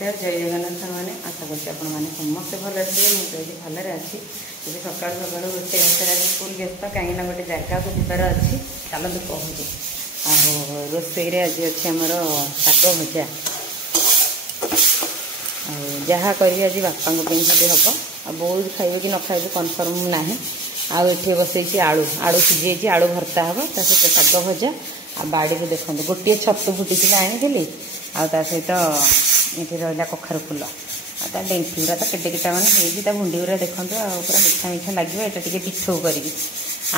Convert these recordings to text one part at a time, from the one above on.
नमस्कार जय जगन्नाथ सामने आशा करते समस्ते भले मुझे भलरे अच्छी ये सका सका रोसे स्कूल व्यस्त कहीं गोटे जगह को जीवार अच्छी चलते कहूँ रोसे आज अच्छे आमर शाग भजा जहाँ करी आज बापा खाली हम आ बहुत खाइबे कि न खाइबे कन्फर्म ना आठे बसई आलू आलू सीझे आलू भर्ता हम सहित शाग भजा आ बाड़ी को देखो गोटे छतु फुटी आनी आ सहित ये रहा कखार फुल आ डेंठी गुरा तो केटे केटा मैंने भुंडी गुरा देखो पूरा मिठा मिठा लगे यहाँ टे पिठौ करी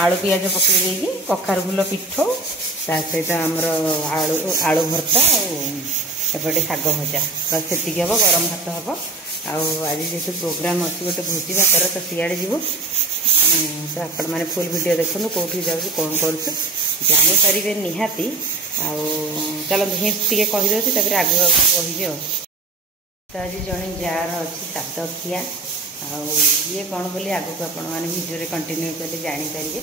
आलू पियाज पकई कखार फुल पिठौ ता सहित आमर आलू आलू भर्ता एपटे शाग भजा बस से हम गरम भात हम आज जेहतु प्रोग्राम अच्छी गोटे भोजी भातर तो सियाड़े जीव तो आपण मैंने फुल वीडियो देखो कौटी जाऊँ कौन करूँ जानीपारे निहाती चलते हिंट टे कहीदे आगे आगे कह तो आज जड़े जार अच्छी साद खिया ये कौन बोली आगे को आपण मैंने भिडियो कंटिन्यू कले जानीपारे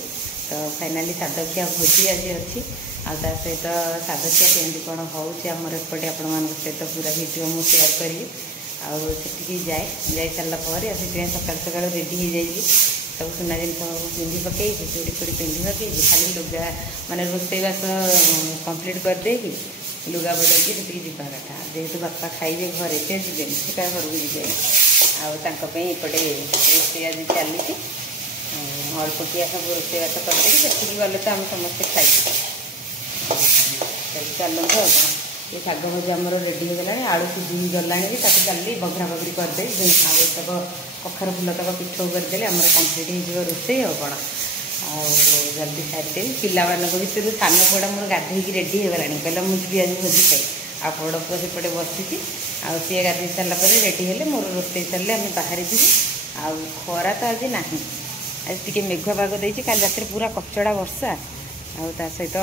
तो फाइनाली साद खिया भोजी आज अच्छी आ सहित साद खिया केमती कौन होमर एपटे आपण मान सहित पूरा भिडियो मुझे सेयार करी आठी जाए सारापर से सका सका रेडी हो जाए सब सुना जिन पिंधि पकई चूड़ी फुड़ी पिंधि पकई खाली लुगा माने रोसईबास कम्प्लीट करदे लुगा बदल के जीवा कथा जेहेतु बापा खाइबे घरे से जी से घर को जी आउटे रोसे आज चली अल्प किया सब रोसईबास करदे गले तो आम समस्ते खाइबे चलते ये शाग भजा आमर रेडी हो गला आलू सीझी गला चली बघरा बघरी करदे आलू तक कखार फुल तक पिठौ करदे आमर कम्प्लीट हो रोसे हो कौन जल्दी सारी पिला भितर सान पुआ मोर गाधे रेडी हो गला कहला मुझे आज भोजी खाई आ बड़ पुआ सेपटे बसी सी गाधे सारापर रेडी हेले मोर रोसे सारे आम बाहर जीव आ खरा तो आज ना आज टी मेघुआ पाग देती काली रात पूरा कचड़ा वर्षा आ सहित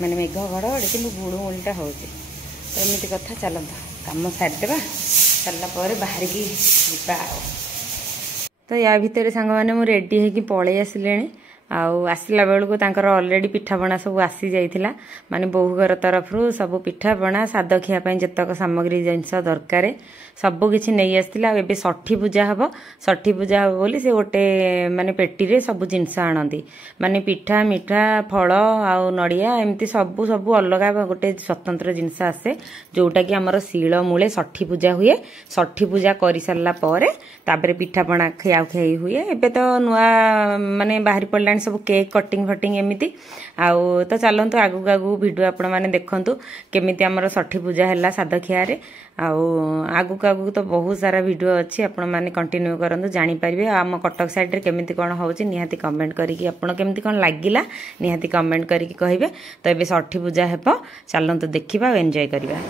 मैंने मेघ घड़घड़ी कि गुड़मुड़ा हो तो एमती कथा चलता कम सारीदे सारापर बाहर की जा तो या भितर सांग मैंने रेडी होगी पलि आसिले आसला बेलू तांकर ऑलरेडी पिठापणा सब आसी जाइथिला माने बोहूगर तरफ सब पिठापणा साद खियापाई जतक सामग्री जिनस दरकार सबू किसी नहीं आसला एबे षठी पूजा हम षठी पूजा हम बोली से गोटे माने पेटी रे सब जिनस आनती माने पिठा मिठा फल आउ नड़िया एमती सबू सबू अलग गोटे स्वतंत्र जिनस आसे जोटा कि आमर शिल मूले षठी पूजा हुए षठी पूजा कर सारा पर तापर पिठापणा खिया खियाई हुए एबे तो नुआ माने बाहर पड़ला सब केक कटिंग फटिंग एमती आउ तो चलतु आगू आगू भिडियो आपण मैंने देखु केमी आमर षठी पूजा है साद खियारे आगू आगू तो बहुत सारा वीडियो अच्छी आपण मैंने कंटिन्यू करूँ जानीपारे आम कटक साइड केमी कौन हो निहाती कमेंट करी आपड़ केमती कौन लगिला निहाती कमेंट करी कहे तो ये षठी पूजा हे चलतु देखा एंजॉय करवा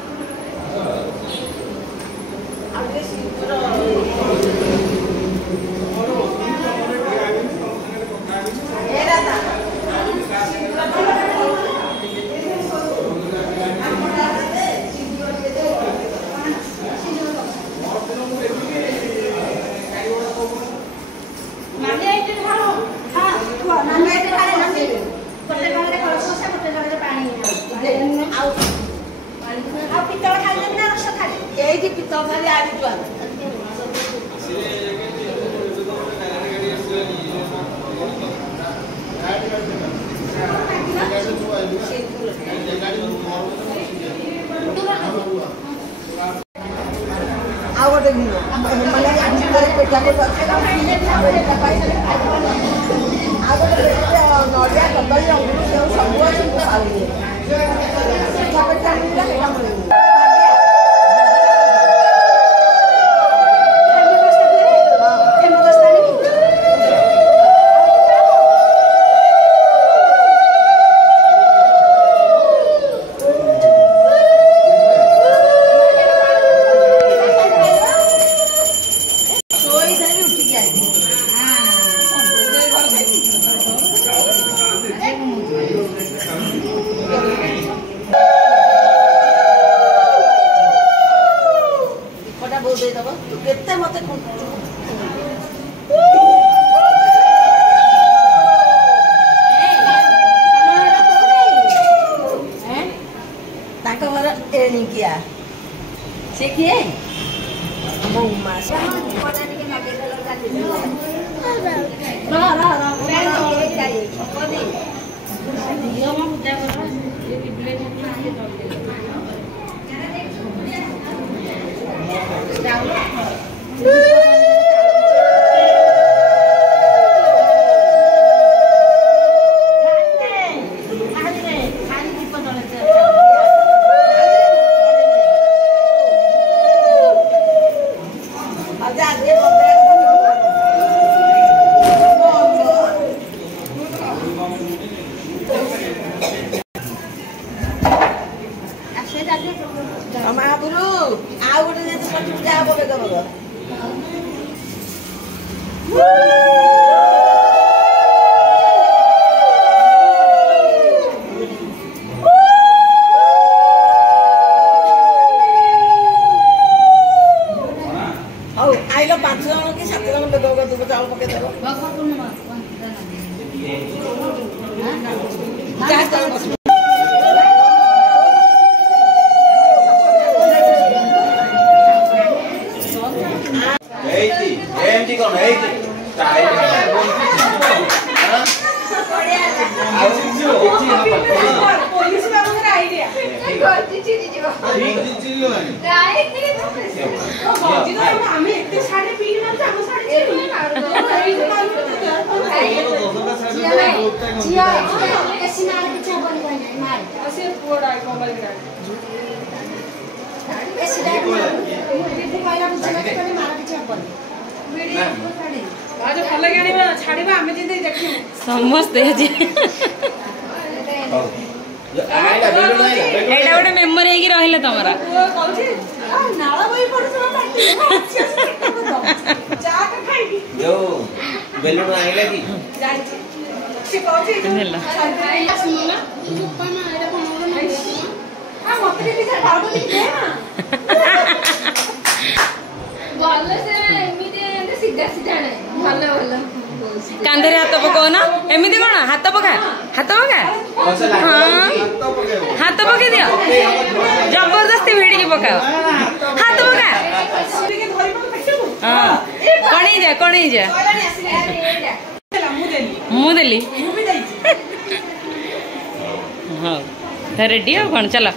से किए समस्ते एटा गोटे मेमोरी है कि रहिले तमरा जो बेलून आइला की से कहू नेला सुनला उपमा एटा कोन आ मते के से पाउडर लिखे ना बोले से एमिते सीधा सीधा नहीं भलो भलो कांधे हाथ पकाओ ना एमती कौन हाथ पका हाँ हाथ पके दियो जबरदस्ती भिड़ी के पकाओ हाथ पका हाँ कण जा मुदेली हाँ रेडी हो कौन चलो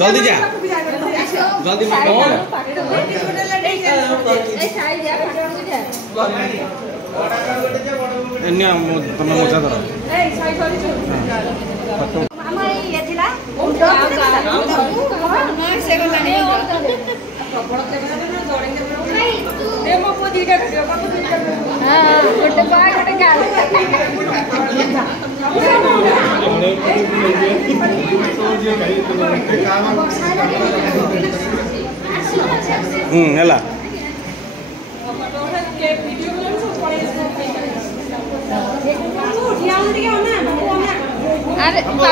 जल्दी जा जल्दी मोचा धर गोटे बॉय गोटे गर्ल ହେଲା अरे पापा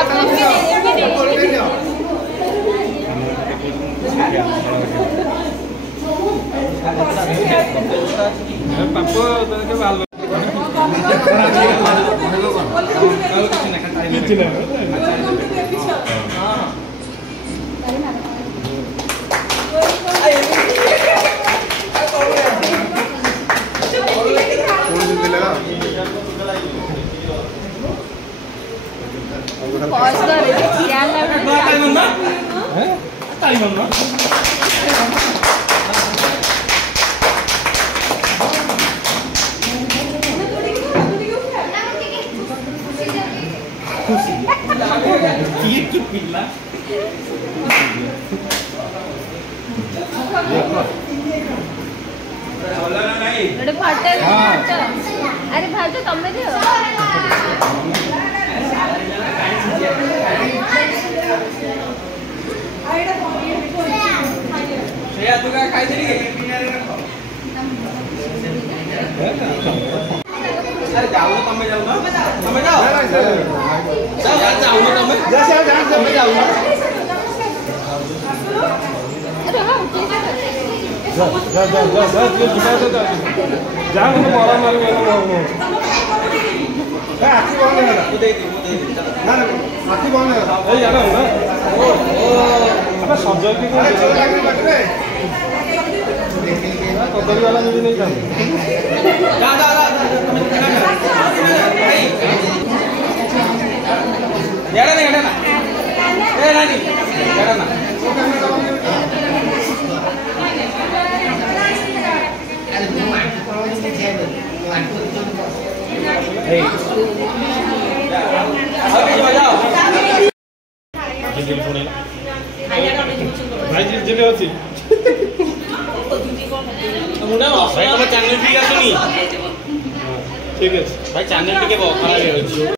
अरे भाई तमें दियो ठीक है भाई चैनल टिके खराब